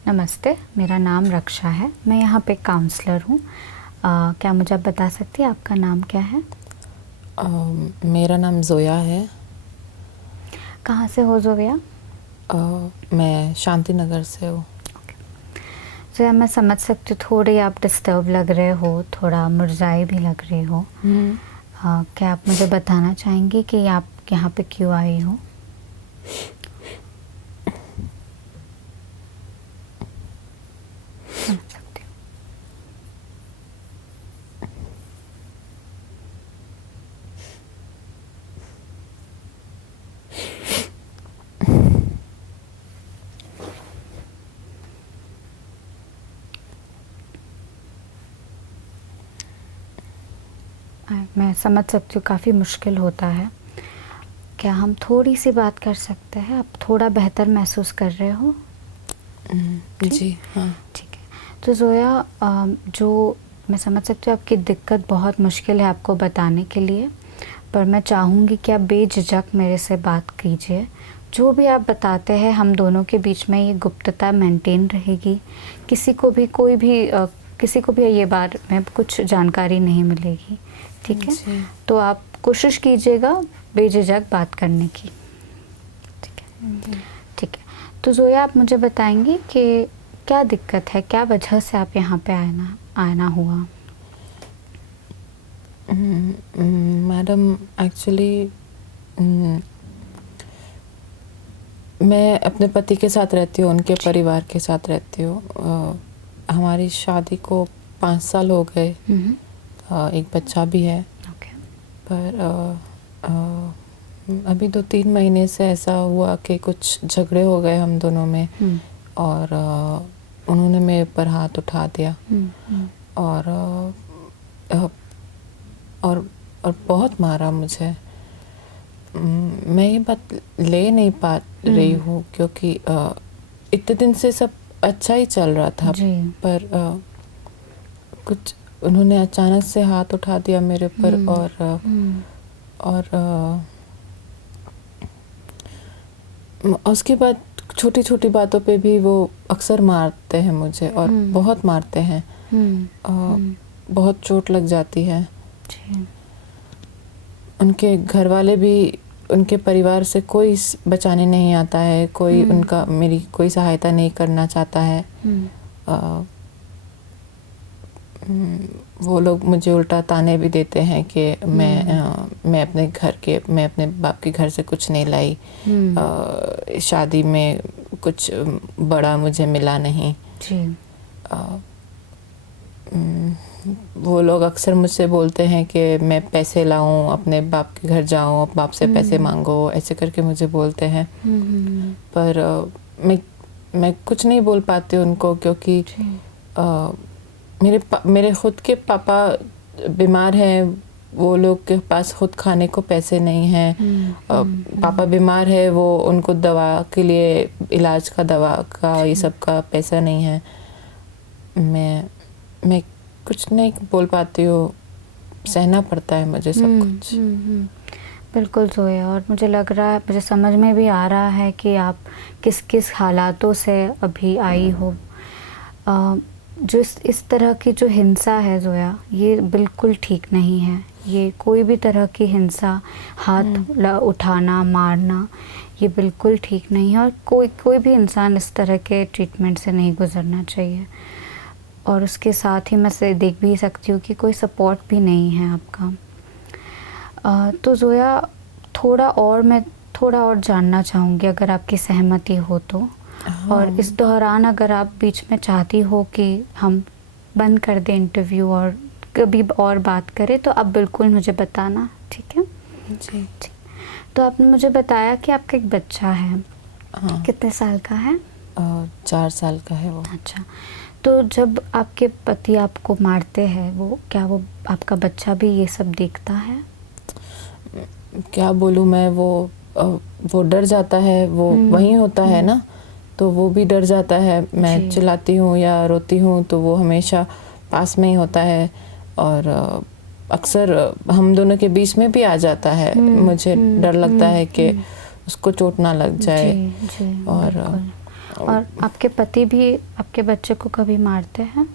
नमस्ते, मेरा नाम रक्षा है। मैं यहाँ पे काउंसलर हूँ। क्या मुझे आप बता सकती हैं आपका नाम क्या है? मेरा नाम ज़ोया है। कहाँ से हो ज़ोया? मैं शांति नगर से हूँ। ज़ोया, मैं समझ सकती हूँ थोड़ी आप डिस्टर्ब लग रहे हो, थोड़ा मुरझाई भी लग रही हो। क्या आप मुझे बताना चाहेंगी कि आप यहाँ पे क्यों आई हो? समझ सकती हूँ। मैं समझ सकती हूँ काफ़ी मुश्किल होता है। क्या हम थोड़ी सी बात कर सकते हैं? आप थोड़ा बेहतर महसूस कर रहे हो? जी हाँ। ठीक है। तो ज़ोया, जो मैं समझ सकती हूँ आपकी दिक्कत बहुत मुश्किल है आपको बताने के लिए, पर मैं चाहूँगी कि आप बेझिझक मेरे से बात कीजिए। जो भी आप बताते हैं हम दोनों के बीच में ये गुप्तता मेंटेन रहेगी। किसी को भी किसी को भी ये बारे में कुछ जानकारी नहीं मिलेगी, ठीक है? जी। तो आप कोशिश कीजिएगा बेझिझक बात करने की, ठीक है? ठीक है। तो ज़ोया, आप मुझे बताएंगी कि क्या दिक्कत है, क्या वजह से आप यहाँ पे आना हुआ? मैडम, एक्चुअली मैं अपने पति के साथ रहती हूँ, उनके परिवार के साथ रहती हूँ। हमारी शादी को 5 साल हो गए। एक बच्चा भी है। ओके। पर अभी 2-3 महीने से ऐसा हुआ कि कुछ झगड़े हो गए हम दोनों में। और उन्होंने मेरे पर हाथ उठा दिया। और और बहुत मारा मुझे। मैं ये बात ले नहीं पा रही हूँ क्योंकि इतने दिन से सब अच्छा ही चल रहा था। पर कुछ उन्होंने अचानक से हाथ उठा दिया मेरे ऊपर। और उसके बाद छोटी छोटी बातों पे भी वो अक्सर मारते हैं मुझे, और बहुत मारते हैं। बहुत चोट लग जाती है। उनके घर वाले भी, उनके परिवार से कोई बचाने नहीं आता है, कोई मेरी कोई सहायता नहीं करना चाहता है। वो लोग मुझे उल्टा ताने भी देते हैं कि मैं अपने बाप के घर से कुछ नहीं लाई। शादी में कुछ बड़ा मुझे मिला नहीं। वो लोग अक्सर मुझसे बोलते हैं कि मैं पैसे लाऊं, अपने बाप के घर जाऊं, बाप से पैसे मांगो, ऐसे करके मुझे बोलते हैं। पर मैं कुछ नहीं बोल पाती उनको, क्योंकि मेरे खुद के पापा बीमार हैं। वो लोग के पास खुद खाने को पैसे नहीं हैं। पापा बीमार है, वो उनको दवा के लिए, इलाज का, दवा का, ये सब का पैसा नहीं है। मैं कुछ नहीं बोल पाती हूँ, सहना पड़ता है मुझे सब कुछ। बिल्कुल ज़ोया, और मुझे लग रहा है, मुझे समझ में भी आ रहा है कि आप किस किस हालातों से अभी आई हो। जो इस तरह की जो हिंसा है ज़ोया, ये बिल्कुल ठीक नहीं है। ये कोई भी तरह की हिंसा, हाथ उठाना, मारना, ये बिल्कुल ठीक नहीं है। और कोई भी इंसान इस तरह के ट्रीटमेंट से नहीं गुजरना चाहिए। और उसके साथ ही मैं से देख भी सकती हूँ कि कोई सपोर्ट भी नहीं है आपका। तो ज़ोया, मैं थोड़ा और जानना चाहूँगी, अगर आपकी सहमति हो तो। और इस दौरान अगर आप बीच में चाहती हो कि हम बंद कर दें इंटरव्यू और कभी और बात करें, तो आप बिल्कुल मुझे बताना, ठीक है? जी। तो आपने मुझे बताया कि आपका एक बच्चा है। हाँ। कितने साल का है? 4 साल का है वो। अच्छा। तो जब आपके पति आपको मारते हैं, क्या वो आपका बच्चा भी ये सब देखता है? क्या बोलूँ मैं, वो डर जाता है। वो वहीं होता है ना, तो वो भी डर जाता है। मैं चिल्लाती हूँ या रोती हूँ तो वो हमेशा पास में ही होता है। और अक्सर हम दोनों के बीच में भी आ जाता है। मुझे डर लगता है कि उसको चोट ना लग जाए। जी, और और आपके पति भी आपके बच्चे को कभी मारते हैं?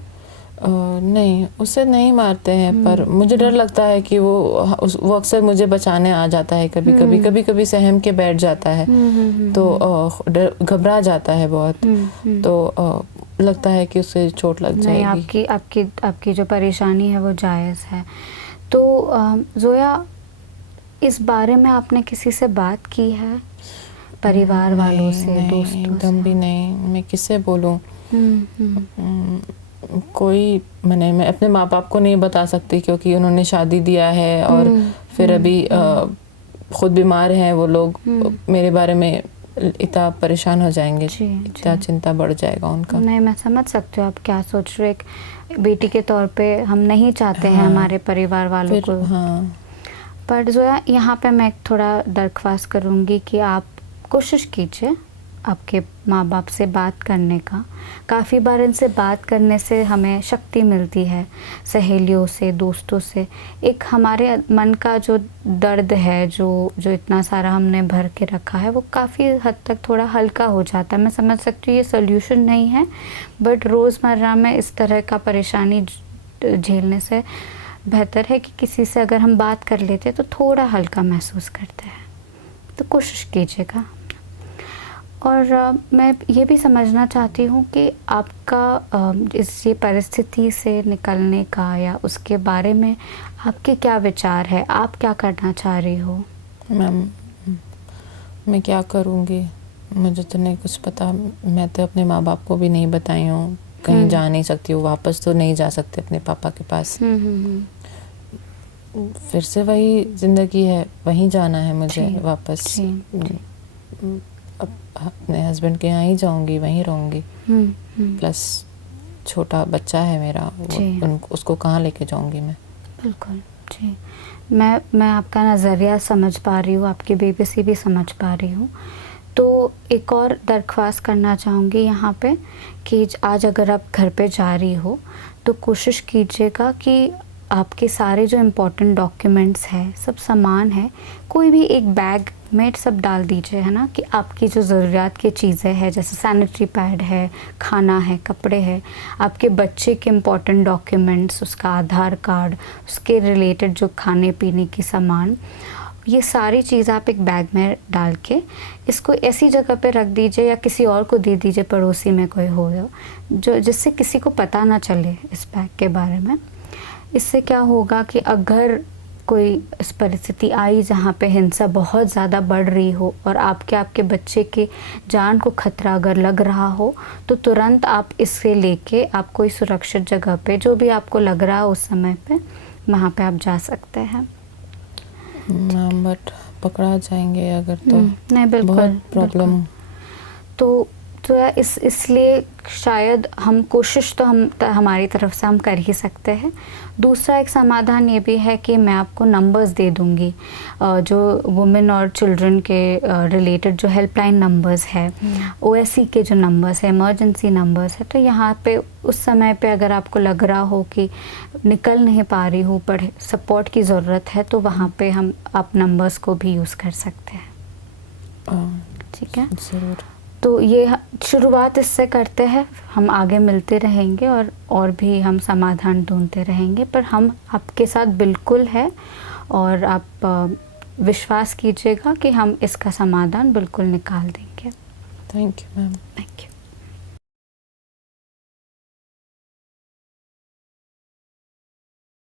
नहीं, उसे नहीं मारते हैं, पर मुझे डर लगता है कि वो अक्सर मुझे बचाने आ जाता है। कभी कभी सहम के बैठ जाता है, तो घबरा जाता है बहुत, तो लगता है कि उसे चोट लग जाएगी। आपकी जो परेशानी है वो जायज़ है। तो ज़ोया, इस बारे में आपने किसी से बात की है, परिवार वालों से, दोस्तों से? एकदम भी नहीं। मैं किससे बोलूं? कोई मैं अपने माँ बाप को नहीं बता सकती, क्योंकि उन्होंने शादी दिया है और फिर अभी खुद बीमार हैं वो लोग। मेरे बारे में इतना परेशान हो जाएंगे, इतना चिंता बढ़ जाएगा उनका। नहीं, मैं समझ सकती हूँ आप क्या सोच रहे। एक बेटी के तौर पे हम नहीं चाहते हैं हमारे परिवार वालों को। पर ज़ोया, यहाँ पे मैं थोड़ा दरख्वास्त करूँगी कि आप कोशिश कीजिए आपके माँ बाप से बात करने का। काफ़ी बार इनसे बात करने से हमें शक्ति मिलती है, सहेलियों से, दोस्तों से। एक हमारे मन का जो दर्द है, जो इतना सारा हमने भर के रखा है, वो काफ़ी हद तक थोड़ा हल्का हो जाता है। मैं समझ सकती हूँ ये सॉल्यूशन नहीं है, बट रोज़मर्रा में इस तरह का परेशानी झेलने से बेहतर है कि किसी से अगर हम बात कर लेते हैं तो थोड़ा हल्का महसूस करते हैं। तो कोशिश कीजिएगा। और मैं ये भी समझना चाहती हूँ कि आपका इस ये परिस्थिति से निकलने का या उसके बारे में आपके क्या विचार है? आप क्या करना चाह रही हो? मैम, मैं क्या करूँगी, मुझे तो नहीं कुछ पता। मैं तो अपने माँ बाप को भी नहीं बताई हूँ, कहीं जा नहीं सकती हूँ, वापस तो नहीं जा सकते अपने पापा के पास। फिर से वही ज़िंदगी है, वहीं जाना है मुझे वापस। अपने हस्बैंड के यहाँ ही जाऊंगी, वहीं रहूंगी। प्लस छोटा बच्चा है मेरा, उसको कहाँ लेके जाऊंगी मैं? बिल्कुल जी, मैं आपका नज़रिया समझ पा रही हूँ, आपकी बेबसी भी समझ पा रही हूँ। तो एक और दरख्वास्त करना चाहूँगी यहाँ पे कि आज अगर आप घर पे जा रही हो तो कोशिश कीजिएगा कि आपके सारे जो इम्पोर्टेंट डॉक्यूमेंट्स हैं, सब सामान है, कोई भी एक बैग में सब डाल दीजिए, है ना। कि आपकी जो ज़रूरियात की चीज़ें हैं, जैसे सैनिटरी पैड है, खाना है, कपड़े हैं, आपके बच्चे के इम्पोर्टेंट डॉक्यूमेंट्स, उसका आधार कार्ड, उसके रिलेटेड जो खाने पीने की सामान, ये सारी चीज़ आप एक बैग में डाल के इसको ऐसी जगह पे रख दीजिए या किसी और को दे दीजिए, पड़ोसी में कोई हो जो जिससे किसी को पता ना चले इस बैग के बारे में। इससे क्या होगा कि अगर कोई इस परिस्थिति आई जहाँ पे हिंसा बहुत ज़्यादा बढ़ रही हो और आपके बच्चे की जान को खतरा अगर लग रहा हो, तो तुरंत आप इससे लेके आप कोई सुरक्षित जगह पे, जो भी आपको लग रहा है उस समय पे, वहाँ पे आप जा सकते हैं। बट पकड़ा जाएंगे अगर तो नहीं, बिल्कुल बहुत प्रॉब्लम। तो इसलिए शायद हम कोशिश तो हमारी तरफ से हम कर ही सकते हैं। दूसरा एक समाधान ये भी है कि मैं आपको नंबर्स दे दूँगी, जो वुमेन और चिल्ड्रन के रिलेटेड जो हेल्पलाइन नंबर्स है, ओएससी के जो नंबर्स है, इमरजेंसी नंबर्स है। तो यहाँ पे उस समय पे अगर आपको लग रहा हो कि निकल नहीं पा रही हूँ, पर सपोर्ट की ज़रूरत है, तो वहाँ पे आप नंबर्स को भी यूज़ कर सकते हैं। ठीक है, ज़रूर। तो ये शुरुआत इससे करते हैं, हम आगे मिलते रहेंगे और भी हम समाधान ढूंढते रहेंगे, पर हम आपके साथ बिल्कुल है। और आप विश्वास कीजिएगा कि हम इसका समाधान बिल्कुल निकाल देंगे। Thank you ma'am. Thank you.